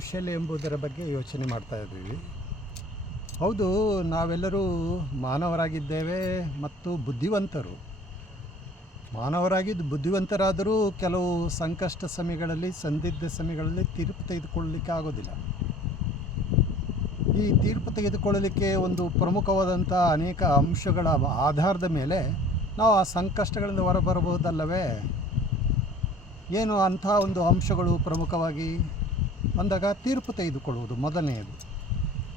ಕೌಶಲ್ಯ ಎಂಬುದರ ಬಗ್ಗೆ ಯೋಚನೆ ಮಾಡ್ತಾ ಇದ್ದೀವಿ. ಹೌದು, ನಾವೆಲ್ಲರೂ ಮಾನವರಾಗಿದ್ದೇವೆ ಮತ್ತು ಬುದ್ಧಿವಂತರು. ಮಾನವರಾಗಿದ್ದು ಬುದ್ಧಿವಂತರಾದರೂ ಕೆಲವು ಸಂಕಷ್ಟ ಸಮಯಗಳಲ್ಲಿ, ಸಂದಿಗ್ಧ ಸಮಯಗಳಲ್ಲಿ ತೀರ್ಪು ತೆಗೆದುಕೊಳ್ಳಲಿಕ್ಕೆ ಆಗೋದಿಲ್ಲ. ಈ ತೀರ್ಪು ತೆಗೆದುಕೊಳ್ಳಲಿಕ್ಕೆ ಒಂದು ಪ್ರಮುಖವಾದಂಥ ಅನೇಕ ಅಂಶಗಳ ಆಧಾರದ ಮೇಲೆ ನಾವು ಆ ಸಂಕಷ್ಟಗಳಿಂದ ಹೊರಬರಬಹುದಲ್ಲವೇ? ಏನು ಅಂಥ ಒಂದು ಅಂಶಗಳು ಪ್ರಮುಖವಾಗಿ ಅಂದಾಗ ತೀರ್ಪು ತೆಗೆದುಕೊಳ್ಳುವುದು ಮೊದಲನೆಯದು.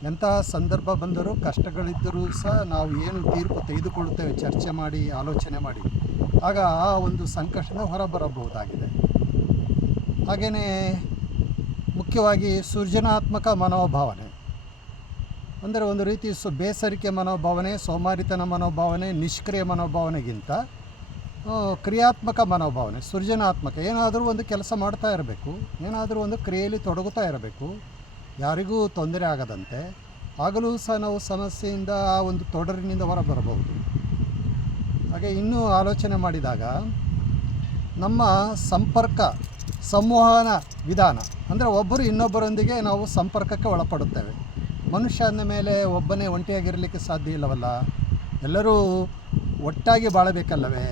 ಎಂತಹ ಸಂದರ್ಭ ಬಂದರೂ, ಕಷ್ಟಗಳಿದ್ದರೂ ಸಹ ನಾವು ಏನು ತೀರ್ಪು ತೆಗೆದುಕೊಳ್ಳುತ್ತೇವೆ, ಚರ್ಚೆ ಮಾಡಿ, ಆಲೋಚನೆ ಮಾಡಿ, ಆಗ ಆ ಒಂದು ಸಂಕಷ್ಟದಿಂದ ಹೊರಬರಬಹುದಾಗಿದೆ. ಹಾಗೆಯೇ ಮುಖ್ಯವಾಗಿ ಸೃಜನಾತ್ಮಕ ಮನೋಭಾವನೆ, ಅಂದರೆ ಒಂದು ರೀತಿ ಬೇಸರಿಕೆ ಮನೋಭಾವನೆ, ಸೋಮಾರಿತನ ಮನೋಭಾವನೆ, ನಿಷ್ಕ್ರಿಯ ಮನೋಭಾವನೆಗಿಂತ ಕ್ರಿಯಾತ್ಮಕ ಮನೋಭಾವನೆ, ಸೃಜನಾತ್ಮಕ. ಏನಾದರೂ ಒಂದು ಕೆಲಸ ಮಾಡ್ತಾ ಇರಬೇಕು, ಏನಾದರೂ ಒಂದು ಕ್ರಿಯೆಯಲ್ಲಿ ತೊಡಗುತ್ತಾ ಇರಬೇಕು, ಯಾರಿಗೂ ತೊಂದರೆ ಆಗದಂತೆ. ಆಗಲೂ ಸಹ ನಾವು ಸಮಸ್ಯೆಯಿಂದ, ಆ ಒಂದು ತೊಡರಿನಿಂದ ಹೊರಬರಬಹುದು. ಹಾಗೆ ಇನ್ನೂ ಆಲೋಚನೆ ಮಾಡಿದಾಗ ನಮ್ಮ ಸಂಪರ್ಕ, ಸಂವಹನ ವಿಧಾನ, ಅಂದರೆ ಒಬ್ಬರು ಇನ್ನೊಬ್ಬರೊಂದಿಗೆ ನಾವು ಸಂಪರ್ಕಕ್ಕೆ ಒಳಪಡುತ್ತೇವೆ. ಮನುಷ್ಯ ಅಂದ ಮೇಲೆ ಒಬ್ಬನೇ ಒಂಟಿಯಾಗಿರಲಿಕ್ಕೆ ಸಾಧ್ಯ ಇಲ್ಲವಲ್ಲ, ಎಲ್ಲರೂ ಒಟ್ಟಾಗಿ ಬಾಳಬೇಕಲ್ಲವೇ?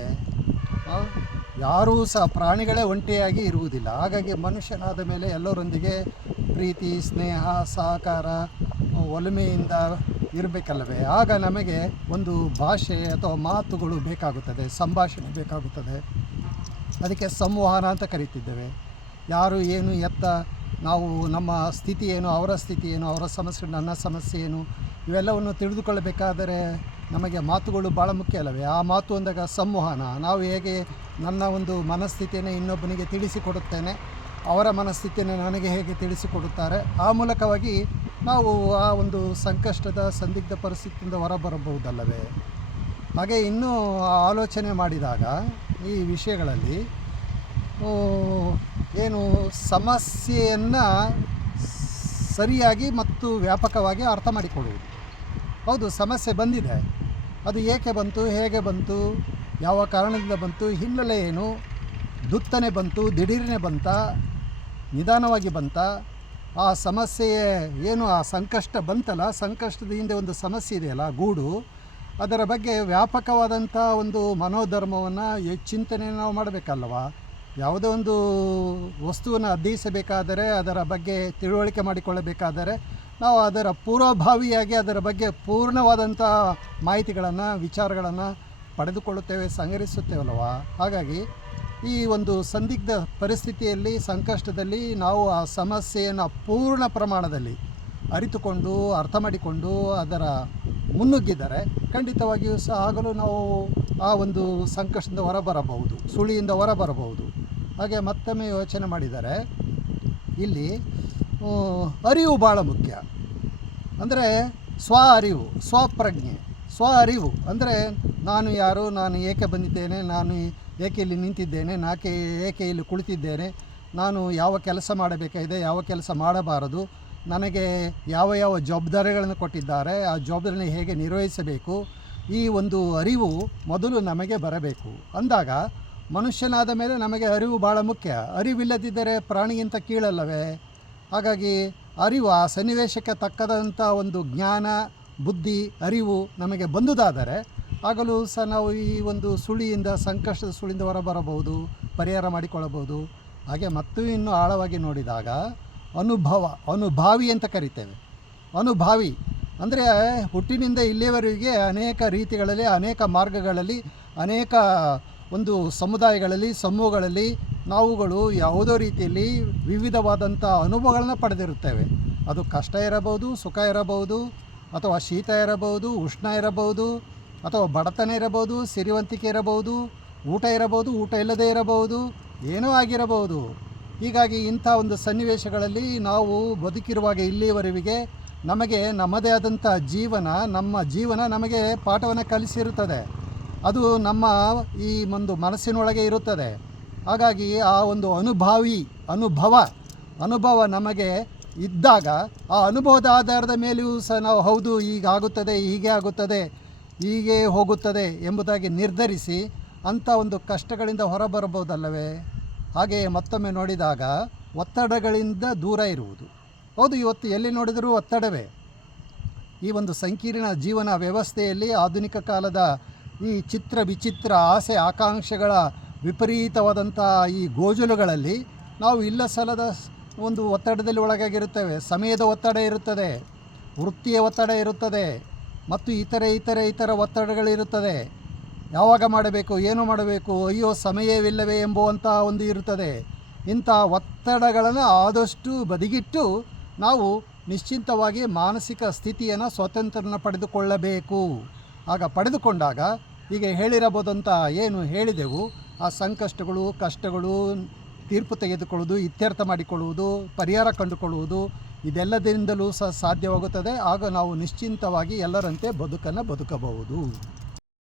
ಯಾರೂ ಸಹ, ಪ್ರಾಣಿಗಳೇ ಒಂಟಿಯಾಗಿ ಇರುವುದಿಲ್ಲ. ಹಾಗಾಗಿ ಮನುಷ್ಯನಾದ ಮೇಲೆ ಎಲ್ಲರೊಂದಿಗೆ ಪ್ರೀತಿ, ಸ್ನೇಹ, ಸಹಕಾರ, ಒಲಮೆಯಿಂದ ಇರಬೇಕಲ್ಲವೇ? ಆಗ ನಮಗೆ ಒಂದು ಭಾಷೆ ಅಥವಾ ಮಾತುಗಳು ಬೇಕಾಗುತ್ತದೆ, ಸಂಭಾಷಣೆ ಬೇಕಾಗುತ್ತದೆ. ಅದಕ್ಕೆ ಸಂವಹನ ಅಂತ ಕರೀತಿದ್ದೇವೆ. ಯಾರು ಏನು ಎತ್ತ, ನಾವು ನಮ್ಮ ಸ್ಥಿತಿ ಏನು, ಅವರ ಸ್ಥಿತಿ ಏನು, ಅವರ ಸಮಸ್ಯೆ ನನ್ನ ಸಮಸ್ಯೆ ಏನು, ಇವೆಲ್ಲವನ್ನು ತಿಳಿದುಕೊಳ್ಳಬೇಕಾದರೆ ನಮಗೆ ಮಾತುಗಳು ಭಾಳ ಮುಖ್ಯ ಅಲ್ಲವೇ? ಆ ಮಾತು ಅಂದಾಗ ಸಂವಹನ. ನಾವು ಹೇಗೆ ನನ್ನ ಒಂದು ಮನಸ್ಥಿತಿಯನ್ನು ಇನ್ನೊಬ್ಬನಿಗೆ ತಿಳಿಸಿಕೊಡುತ್ತೇನೆ, ಅವರ ಮನಸ್ಥಿತಿಯನ್ನು ನನಗೆ ಹೇಗೆ ತಿಳಿಸಿಕೊಡುತ್ತಾರೆ, ಆ ಮೂಲಕವಾಗಿ ನಾವು ಆ ಒಂದು ಸಂಕಷ್ಟದ, ಸಂದಿಗ್ಧ ಪರಿಸ್ಥಿತಿಯಿಂದ ಹೊರಬರಬಹುದಲ್ಲವೇ? ಹಾಗೆ ಇನ್ನೂ ಆಲೋಚನೆ ಮಾಡಿದಾಗ ಈ ವಿಷಯಗಳಲ್ಲಿ ಏನು ಸಮಸ್ಯೆಯನ್ನು ಸರಿಯಾಗಿ ಮತ್ತು ವ್ಯಾಪಕವಾಗಿ ಅರ್ಥ ಮಾಡಿಕೊಳ್ಳುವುದು. ಹೌದು, ಸಮಸ್ಯೆ ಬಂದಿದೆ, ಅದು ಏಕೆ ಬಂತು, ಹೇಗೆ ಬಂತು, ಯಾವ ಕಾರಣದಿಂದ ಬಂತು, ಹಿನ್ನೆಲೆ ಏನು, ದುತ್ತನೆ ಬಂತು, ದಿಢೀರನೆ ಬಂತ, ನಿಧಾನವಾಗಿ ಬಂತ, ಆ ಸಮಸ್ಯೆಯೇ ಏನು, ಆ ಸಂಕಷ್ಟ ಬಂತಲ್ಲ, ಸಂಕಷ್ಟದ ಹಿಂದೆ ಒಂದು ಸಮಸ್ಯೆ ಇದೆಯಲ್ಲ, ಗೂಡು, ಅದರ ಬಗ್ಗೆ ವ್ಯಾಪಕವಾದಂಥ ಒಂದು ಮನೋಧರ್ಮವನ್ನು, ಚಿಂತನೆ ನಾವು ಮಾಡಬೇಕಲ್ಲವ? ಯಾವುದೋ ಒಂದು ವಸ್ತುವನ್ನು ಅಧ್ಯಯಿಸಬೇಕಾದರೆ, ಅದರ ಬಗ್ಗೆ ತಿಳುವಳಿಕೆ ಮಾಡಿಕೊಳ್ಳಬೇಕಾದರೆ ನಾವು ಅದರ ಪೂರ್ವಭಾವಿಯಾಗಿ ಅದರ ಬಗ್ಗೆ ಪೂರ್ಣವಾದಂಥ ಮಾಹಿತಿಗಳನ್ನು, ವಿಚಾರಗಳನ್ನು ಪಡೆದುಕೊಳ್ಳುತ್ತೇವೆ, ಸಂಗ್ರಹಿಸುತ್ತೇವಲ್ಲವ? ಹಾಗಾಗಿ ಈ ಒಂದು ಸಂದಿಗ್ಧ ಪರಿಸ್ಥಿತಿಯಲ್ಲಿ, ಸಂಕಷ್ಟದಲ್ಲಿ ನಾವು ಆ ಸಮಸ್ಯೆಯನ್ನು ಪೂರ್ಣ ಪ್ರಮಾಣದಲ್ಲಿ ಅರಿತುಕೊಂಡು, ಅರ್ಥ ಮಾಡಿಕೊಂಡು ಅದರ ಮುನ್ನುಗ್ಗಿದರೆ ಖಂಡಿತವಾಗಿಯೂ ಸಹ ಆಗಲೂ ನಾವು ಆ ಒಂದು ಸಂಕಷ್ಟದಿಂದ ಹೊರಬರಬಹುದು, ಸುಳಿಯಿಂದ ಹೊರಬರಬಹುದು. ಹಾಗೆ ಮತ್ತೊಮ್ಮೆ ಯೋಚನೆ ಮಾಡಿದರೆ ಇಲ್ಲಿ ಅರಿವು ಭಾಳ ಮುಖ್ಯ. ಅಂದರೆ ಸ್ವ ಅರಿವು, ಸ್ವಪ್ರಜ್ಞೆ, ಸ್ವ ಅರಿವು ಅಂದರೆ ನಾನು ಯಾರು, ನಾನು ಏಕೆ ಬಂದಿದ್ದೇನೆ, ನಾನು ಏಕೆ ಇಲ್ಲಿ ನಿಂತಿದ್ದೇನೆ, ಏಕೆ ಇಲ್ಲಿ ಕುಳಿತಿದ್ದೇನೆ, ನಾನು ಯಾವ ಕೆಲಸ ಮಾಡಬೇಕಾಗಿದೆ, ಯಾವ ಕೆಲಸ ಮಾಡಬಾರದು, ನನಗೆ ಯಾವ ಯಾವ ಜವಾಬ್ದಾರಿಗಳನ್ನು ಕೊಟ್ಟಿದ್ದಾರೆ, ಆ ಜವಾಬ್ದಾರಿನ ಹೇಗೆ ನಿರ್ವಹಿಸಬೇಕು, ಈ ಒಂದು ಅರಿವು ಮೊದಲು ನಮಗೆ ಬರಬೇಕು. ಅಂದಾಗ ಮನುಷ್ಯನಾದ ಮೇಲೆ ನಮಗೆ ಅರಿವು ಭಾಳ ಮುಖ್ಯ. ಅರಿವಿಲ್ಲದಿದ್ದರೆ ಪ್ರಾಣಿಗಿಂತ ಕೀಳಲ್ಲವೇ? ಹಾಗಾಗಿ ಅರಿವು, ಆ ಸನ್ನಿವೇಶಕ್ಕೆ ತಕ್ಕದಂಥ ಒಂದು ಜ್ಞಾನ, ಬುದ್ಧಿ, ಅರಿವು ನಮಗೆ ಬಂದುದಾದರೆ ಆಗಲೂ ಸಹ ನಾವು ಈ ಒಂದು ಸುಳಿಯಿಂದ, ಸಂಕಷ್ಟದ ಸುಳಿಯಿಂದ ಹೊರಬರಬಹುದು, ಪರಿಹಾರ ಮಾಡಿಕೊಳ್ಳಬಹುದು. ಹಾಗೆ ಮತ್ತು ಇನ್ನೂ ಆಳವಾಗಿ ನೋಡಿದಾಗ ಅನುಭಾವಿ ಅಂತ ಕರಿತೇವೆ. ಅನುಭಾವಿ ಅಂದರೆ ಹುಟ್ಟಿನಿಂದ ಇಲ್ಲಿಯವರೆಗೆ ಅನೇಕ ರೀತಿಗಳಲ್ಲಿ, ಅನೇಕ ಮಾರ್ಗಗಳಲ್ಲಿ, ಅನೇಕ ಒಂದು ಸಮುದಾಯಗಳಲ್ಲಿ, ಸಮೂಹಗಳಲ್ಲಿ ನಾವುಗಳು ಯಾವುದೋ ರೀತಿಯಲ್ಲಿ ವಿವಿಧವಾದಂಥ ಅನುಭವಗಳನ್ನು ಪಡೆದಿರುತ್ತೇವೆ. ಅದು ಕಷ್ಟ ಇರಬಹುದು, ಸುಖ ಇರಬಹುದು, ಅಥವಾ ಶೀತ ಇರಬಹುದು, ಉಷ್ಣ ಇರಬಹುದು, ಅಥವಾ ಬಡತನ ಇರಬಹುದು, ಸಿರಿವಂತಿಕೆ ಇರಬಹುದು, ಊಟ ಇರಬಹುದು, ಊಟ ಇಲ್ಲದೇ ಇರಬಹುದು, ಏನೋ ಆಗಿರಬಹುದು. ಹೀಗಾಗಿ ಇಂಥ ಒಂದು ಸನ್ನಿವೇಶಗಳಲ್ಲಿ ನಾವು ಬದುಕಿರುವಾಗ ಇಲ್ಲಿಯವರೆಗೆ ನಮಗೆ ನಮ್ಮದೇ ಆದಂಥ ನಮ್ಮ ಜೀವನ ನಮಗೆ ಪಾಠವನ್ನು ಕಲಿಸಿರುತ್ತದೆ. ಅದು ನಮ್ಮ ಈ ಒಂದು ಮನಸ್ಸಿನೊಳಗೆ ಇರುತ್ತದೆ. ಹಾಗಾಗಿ ಆ ಒಂದು ಅನುಭವ ನಮಗೆ ಇದ್ದಾಗ, ಆ ಅನುಭವದ ಆಧಾರದ ಮೇಲೆಯೂ ಸಹ ನಾವು ಹೌದು, ಹೀಗಾಗುತ್ತದೆ, ಹೀಗೆ ಆಗುತ್ತದೆ, ಹೀಗೆ ಹೋಗುತ್ತದೆ ಎಂಬುದಾಗಿ ನಿರ್ಧರಿಸಿ ಅಂಥ ಒಂದು ಕಷ್ಟಗಳಿಂದ ಹೊರಬರಬಹುದಲ್ಲವೇ? ಹಾಗೆಯೇ ಮತ್ತೊಮ್ಮೆ ನೋಡಿದಾಗ ಒತ್ತಡಗಳಿಂದ ದೂರ ಇರುವುದು, ಹೌದು, ಇವತ್ತು ಎಲ್ಲಿ ನೋಡಿದರೂ ಒತ್ತಡವೇ. ಈ ಒಂದು ಸಂಕೀರ್ಣ ಜೀವನ ವ್ಯವಸ್ಥೆಯಲ್ಲಿ ಆಧುನಿಕ ಕಾಲದ ಈ ಚಿತ್ರ ವಿಚಿತ್ರ ಆಸೆ ಆಕಾಂಕ್ಷೆಗಳ ವಿಪರೀತವಾದಂಥ ಈ ಗೋಜಲುಗಳಲ್ಲಿ ನಾವು ಇಲ್ಲ ಸಲ್ಲದ ಒಂದು ಒತ್ತಡದಲ್ಲಿ ಒಳಗಾಗಿರುತ್ತೇವೆ. ಸಮಯದ ಒತ್ತಡ ಇರುತ್ತದೆ, ವೃತ್ತಿಯ ಒತ್ತಡ ಇರುತ್ತದೆ, ಮತ್ತು ಇತರ ಒತ್ತಡಗಳಿರುತ್ತದೆ. ಯಾವಾಗ ಮಾಡಬೇಕು, ಏನು ಮಾಡಬೇಕು, ಅಯ್ಯೋ ಸಮಯವಿಲ್ಲವೇ ಎಂಬುವಂಥ ಒಂದು ಇರುತ್ತದೆ. ಇಂಥ ಒತ್ತಡಗಳನ್ನು ಆದಷ್ಟು ಬದಿಗಿಟ್ಟು ನಾವು ನಿಶ್ಚಿಂತವಾಗಿ ಮಾನಸಿಕ ಸ್ಥಿತಿಯನ್ನು ಸ್ವತಂತ್ರನ ಪಡೆದುಕೊಳ್ಳಬೇಕು. ಆಗ ಪಡೆದುಕೊಂಡಾಗ ಈಗ ಹೇಳಿರಬಹುದಂತ ಏನು ಹೇಳಿದೆವು, ಆ ಸಂಕಷ್ಟಗಳು, ಕಷ್ಟಗಳು, ತೀರ್ಪು ತೆಗೆದುಕೊಳ್ಳುವುದು, ಇತ್ಯರ್ಥ ಮಾಡಿಕೊಳ್ಳುವುದು, ಪರಿಹಾರ ಕಂಡುಕೊಳ್ಳುವುದು, ಇದೆಲ್ಲದಿಂದಲೂ ಸಹ ಸಾಧ್ಯವಾಗುತ್ತದೆ. ಆಗ ನಾವು ನಿಶ್ಚಿಂತವಾಗಿ ಎಲ್ಲರಂತೆ ಬದುಕಬಹುದು.